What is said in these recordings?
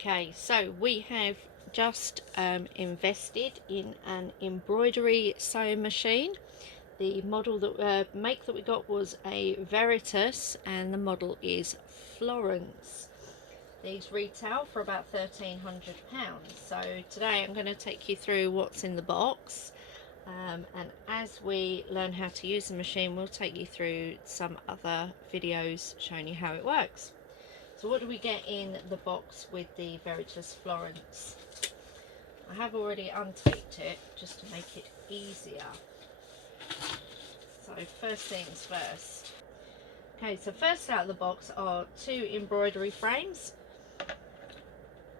Okay, so we have just invested in an embroidery sewing machine. The model that make that we got was a Veritas, and the model is Florence. These retail for about £1,300. So today I'm going to take you through what's in the box, and as we learn how to use the machine, we'll take you through some other videos showing you how it works. So what do we get in the box with the Veritas Florence? I have already untaped it just to make it easier. So first things first. Okay, so first out of the box are two embroidery frames.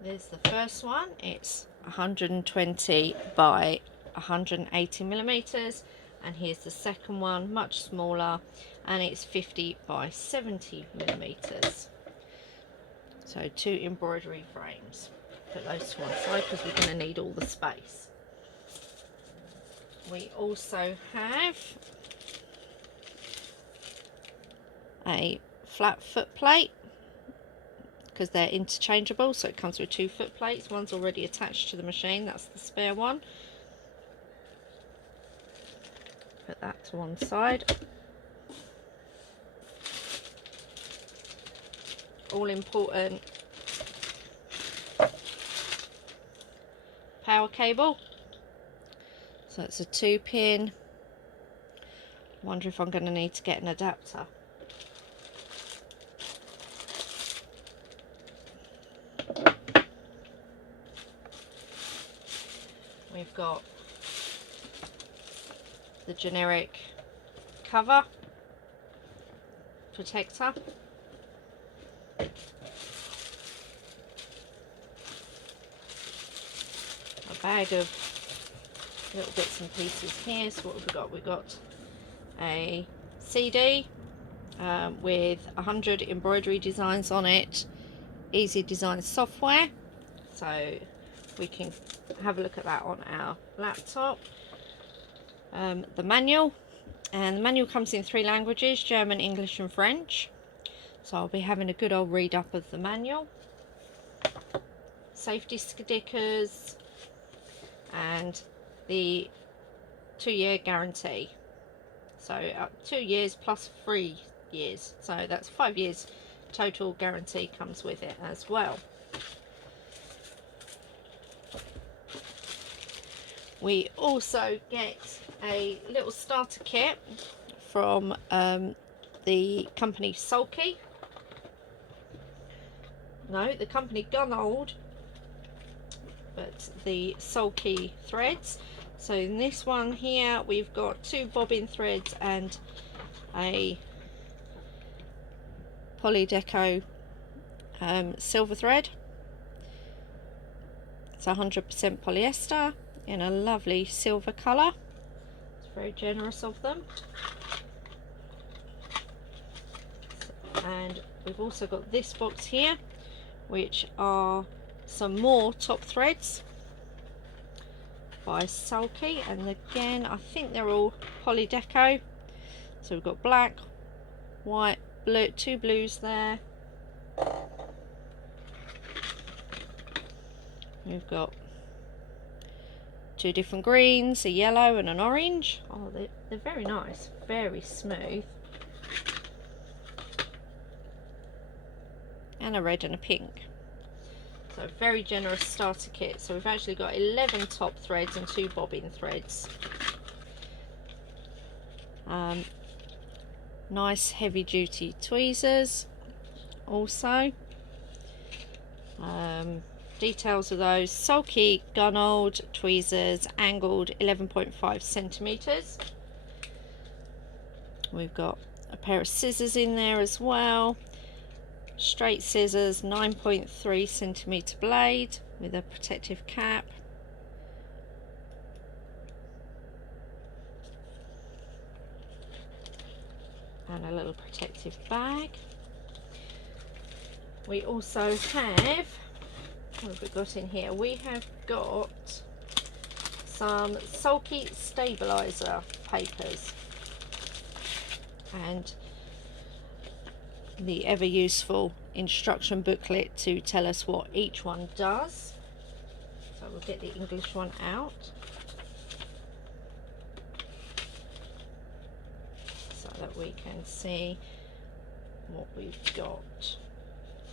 There's the first one. It's 120 by 180 millimeters, and here's the second one, much smaller, and it's 50 by 70 millimeters. So two embroidery frames. Put those to one side because we're going to need all the space. We also have a flat foot plate because they're interchangeable, so it comes with two foot plates. One's already attached to the machine, that's the spare one. Put that to one side. All important power cable. So it's a 2-pin. Wonder if I'm going to need to get an adapter. We've got the generic cover protector. A bag of little bits and pieces here. So what have we got? We've got a CD with 100 embroidery designs on it, easy design software, so we can have a look at that on our laptop. The manual, and the manual comes in 3 languages: German, English and French. So I'll be having a good old read up of the manual. Safety stickers and the 2-year guarantee. So 2 years plus 3 years, so that's 5 years total guarantee comes with it as well. We also get a little starter kit from the company Sulky. No, the company Gunold, but the Sulky threads. So in this one here we've got 2 bobbin threads and a polydeco silver thread. It's 100% polyester in a lovely silver colour. It's very generous of them. And we've also got this box here, which are some more top threads by Sulky, and again I think they're all polydeco. So we've got black, white, blue, 2 blues there. We've got 2 different greens, a yellow and an orange. Oh, they're very nice, very smooth. And a red and a pink. So very generous starter kit. So we've actually got 11 top threads and 2 bobbin threads. Nice heavy duty tweezers also. Details of those: Sulky Gunold tweezers, angled 11.5 centimeters. We've got a pair of scissors in there as well. Straight scissors, 9.3 centimeter blade with a protective cap. And a little protective bag. We also have, what have we got in here? We have got some Sulky stabilizer papers and the ever useful instruction booklet to tell us what each one does. So we'll get the English one out so that we can see what we've got.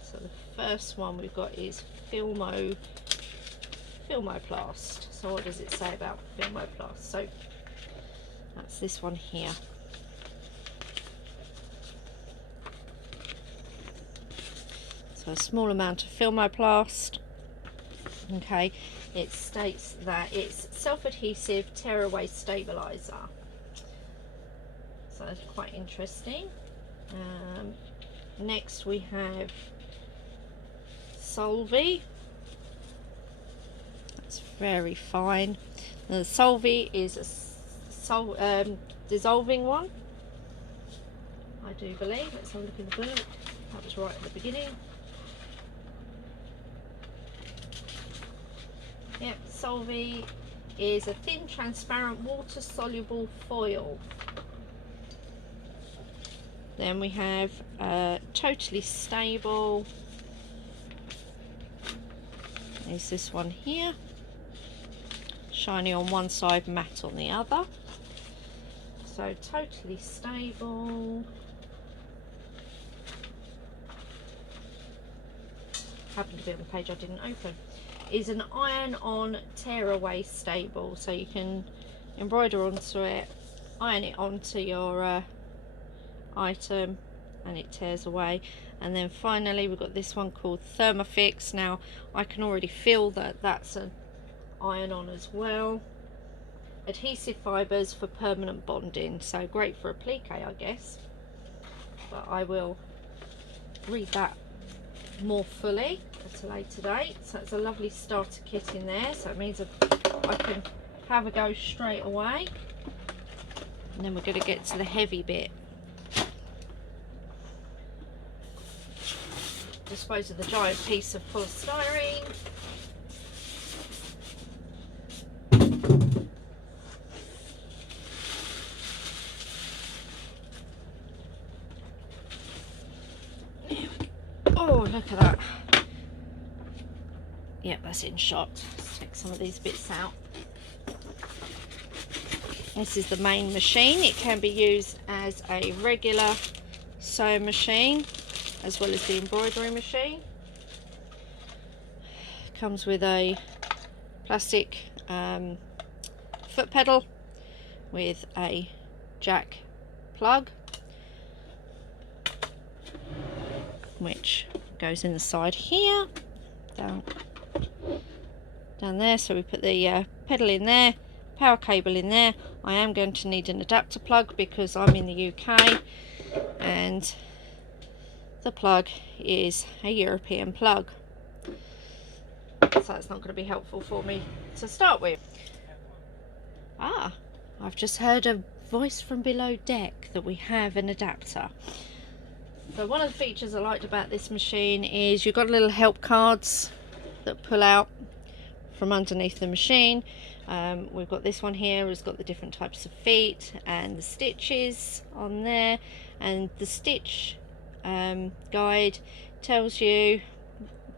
So the first one we've got is Filmoplast. So what does it say about Filmoplast? So that's this one here. So a small amount of Filmoplast. Okay, it states that it's self-adhesive tearaway stabilizer. So that's quite interesting. Next we have Solvay. That's very fine. The Solvay is a dissolving one, I do believe. Let's have a look in the book. That was right at the beginning. Yep, Solvay is a thin, transparent, water-soluble foil. Then we have Totally Stable. There's this one here. Shiny on one side, matte on the other. So Totally Stable. Happened to be on the page I didn't open. Is an iron-on tearaway stable. So you can embroider onto it, iron it onto your item, and it tears away. And then finally we've got this one called Thermofix. Now I can already feel that that's an iron-on as well. Adhesive fibres for permanent bonding, so great for applique, I guess, but I will read that more fully at a later date. So it's a lovely starter kit in there, so it means I can have a go straight away. And then we're going to get to the heavy bit. Dispose of the giant piece of polystyrene. Oh, look at that. Yep, that's in shot. Let's take some of these bits out. This is the main machine. It can be used as a regular sewing machine as well as the embroidery machine. Comes with a plastic foot pedal with a jack plug, which goes in the side here, down there. So we put the pedal in there, power cable in there. I am going to need an adapter plug because I'm in the UK and the plug is a European plug, so it's not going to be helpful for me to start with. I've just heard a voice from below deck that we have an adapter. So one of the features I liked about this machine is you've got little help cards that pull out from underneath the machine. We've got this one here, it's got the different types of feet and the stitches on there, and the stitch guide tells you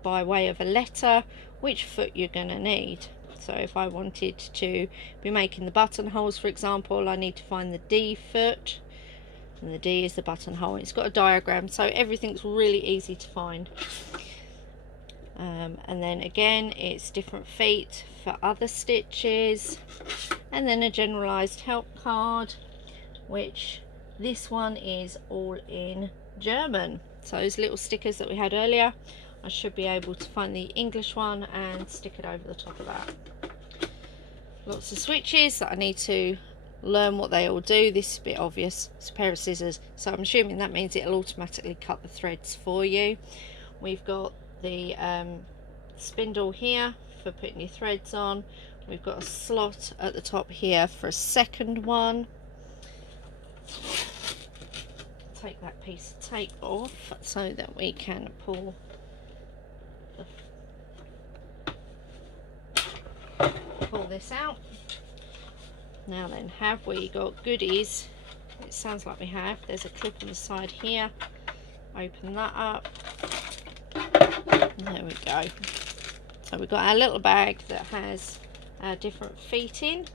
by way of a letter which foot you're going to need. So if I wanted to be making the buttonholes, for example, I need to find the D foot, and the D is the buttonhole. It's got a diagram, so everything's really easy to find. And then again, it's different feet for other stitches, and then a generalized help card, which this one is all in German. So those little stickers that we had earlier, I should be able to find the English one and stick it over the top of that. Lots of switches that I need to learn what they all do. This is a bit obvious. It's a pair of scissors, so I'm assuming that means it'll automatically cut the threads for you. We've got the spindle here for putting your threads on. We've got a slot at the top here for a second one. Take that piece of tape off so that we can pull this out. Now then, have we got goodies? It sounds like we have. There's a clip on the side here. Open that up, There we go. So we've got our little bag that has our different feet in.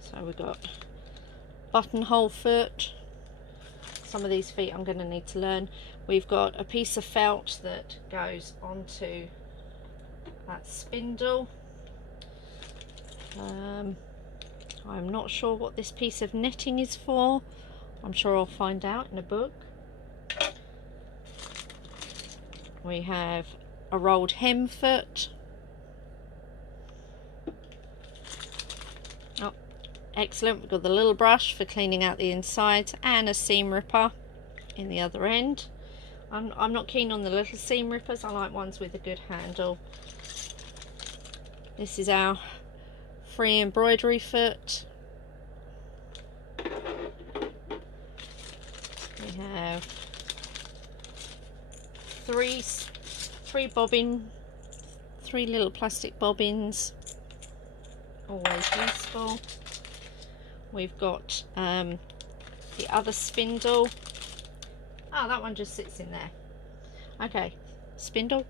So we've got buttonhole foot. Some of these feet I'm going to need to learn. We've got a piece of felt that goes onto that spindle. I'm not sure what this piece of netting is for. I'm sure I'll find out in a book. We have a rolled hem foot. Oh, excellent. We've got the little brush for cleaning out the insides and a seam ripper in the other end. I'm not keen on the little seam rippers. I like ones with a good handle. This is our free embroidery foot. We have three little plastic bobbins, always useful. We've got the other spindle. Oh, that one just sits in there. Okay, spindle.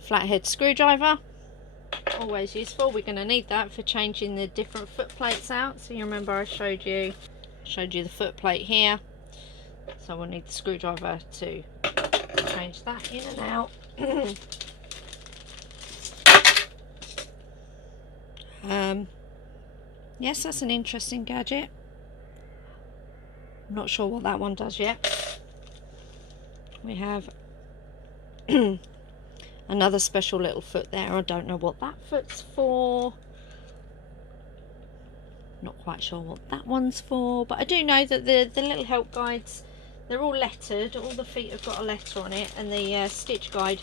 Flathead screwdriver, always useful. We're going to need that for changing the different foot plates out. So you remember I showed you the foot plate here, so we'll need the screwdriver to change that in and out. Yes, that's an interesting gadget. I'm not sure what that one does yet. We have another special little foot there. I don't know what that foot's for. Not quite sure what that one's for, but I do know that the little help guides, they're all lettered. All the feet have got a letter on it, and the stitch guide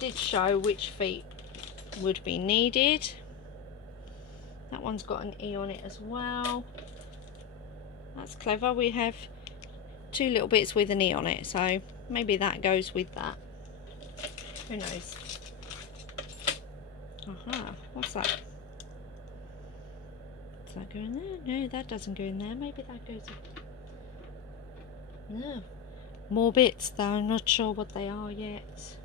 did show which feet would be needed. That one's got an E on it as well. That's clever. We have two little bits with an E on it, so maybe that goes with that. Who knows? Aha, what's that? Does that go in there? No, that doesn't go in there. Maybe that goes in. No. More bits though, I'm not sure what they are yet.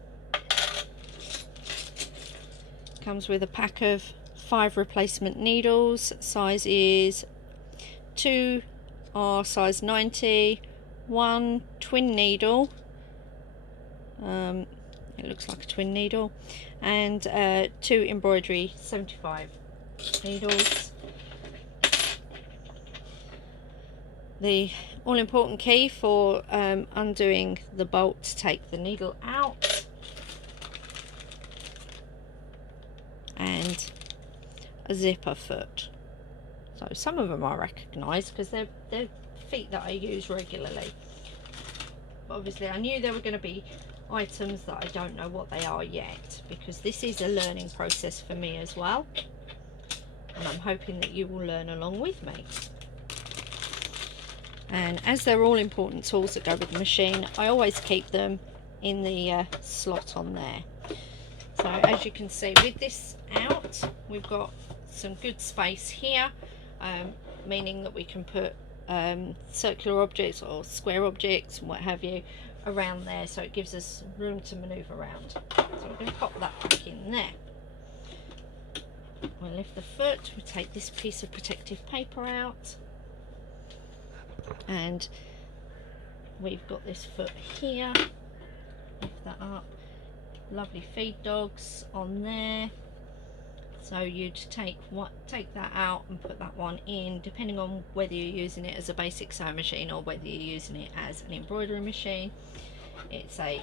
Comes with a pack of 5 replacement needles. Size is 2 are size 90, 1 twin needle. It looks like a twin needle, and 2 embroidery 75 needles. The all-important key for undoing the bolt to take the needle out, and a zipper foot. So some of them I recognise because they're feet that I use regularly. But obviously I knew there were going to be items that I don't know what they are yet, because this is a learning process for me as well, and I'm hoping that you will learn along with me. And as they're all important tools that go with the machine, I always keep them in the slot on there. So as you can see, with this out, we've got some good space here, meaning that we can put circular objects or square objects and what have you around there, so it gives us room to manoeuvre around. So we're going to pop that back in there. We'll lift the foot, we take this piece of protective paper out, and we've got this foot here. Lift that up. Lovely feed dogs on there. So you'd take that out and put that one in, depending on whether you're using it as a basic sewing machine or whether you're using it as an embroidery machine. It's a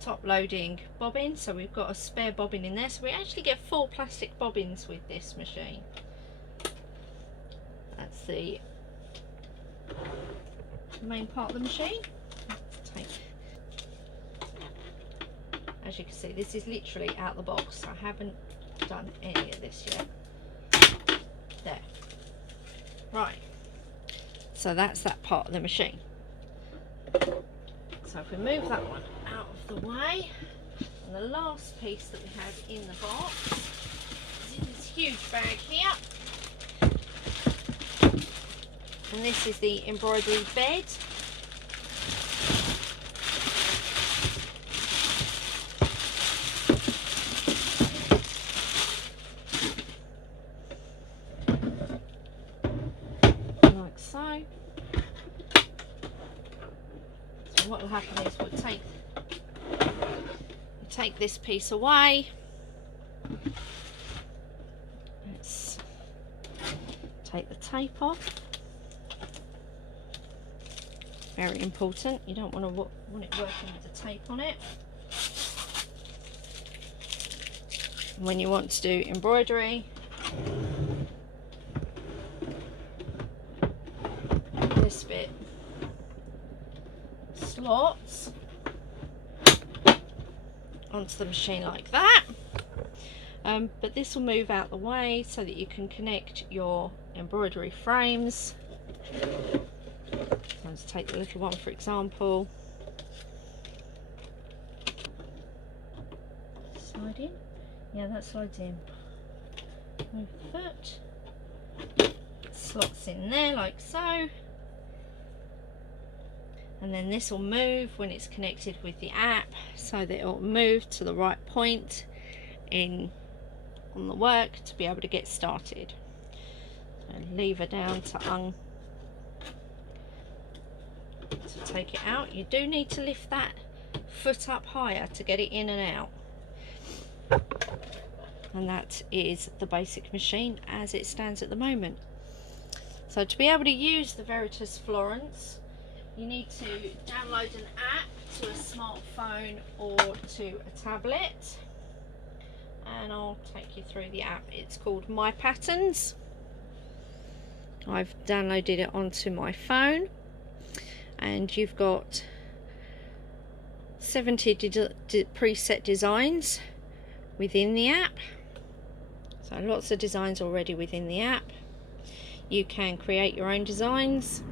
top loading bobbin, so we've got a spare bobbin in there, so we actually get 4 plastic bobbins with this machine. That's the main part of the machine. As you can see, this is literally out the box. I haven't done any of this yet. There. Right. So that's that part of the machine. So if we move that one out of the way, and the last piece that we have in the box is in this huge bag here, and this is the embroidery bed. Like so. So what will happen is we'll take this piece away. Let's take the tape off. Very important. You don't want it working with the tape on it. When you want to do embroidery, this bit slots onto the machine like that, but this will move out the way so that you can connect your embroidery frames. Let's take the little one for example. Slide in. Yeah, that slides in. Move the foot. Slots in there like so. And then this will move when it's connected with the app, so that it will move to the right point on the work to be able to get started. So lever down to take it out. You do need to lift that foot up higher to get it in and out. And that is the basic machine as it stands at the moment. So to be able to use the Veritas Florence, you need to download an app to a smartphone or to a tablet, and I'll take you through the app. It's called My Patterns. I've downloaded it onto my phone, and you've got 70 preset designs within the app, so lots of designs already within the app. You can create your own designs.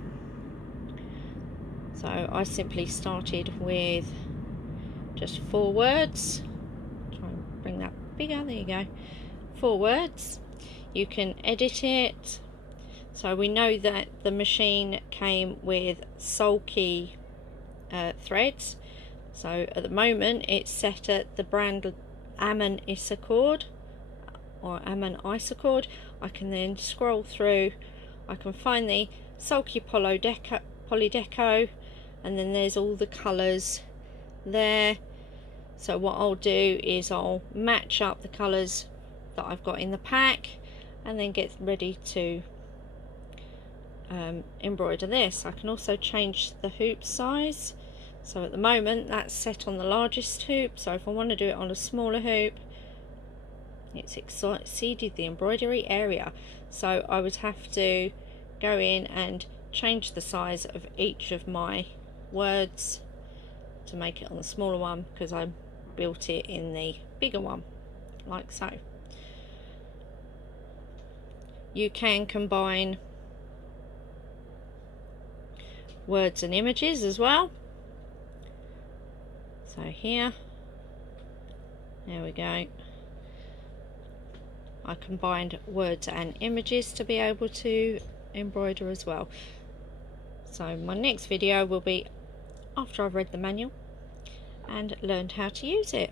So I simply started with just 4 words. Try and bring that bigger, there you go. 4 words. You can edit it. So we know that the machine came with sulky threads. So at the moment it's set at the brand Ammon Isacord or Ammon Isacord. I can then scroll through. I can find the sulky polydeco, and then there's all the colours there. So what I'll do is I'll match up the colours that I've got in the pack and then get ready to embroider this. I can also change the hoop size. So at the moment that's set on the largest hoop, so if I want to do it on a smaller hoop, it's exceeded the embroidery area, so I would have to go in and change the size of each of my words to make it on the smaller one, because I built it in the bigger one like so. You can combine words and images as well. So here, there we go. I combined words and images to be able to embroider as well. So my next video will be after I've read the manual and learned how to use it.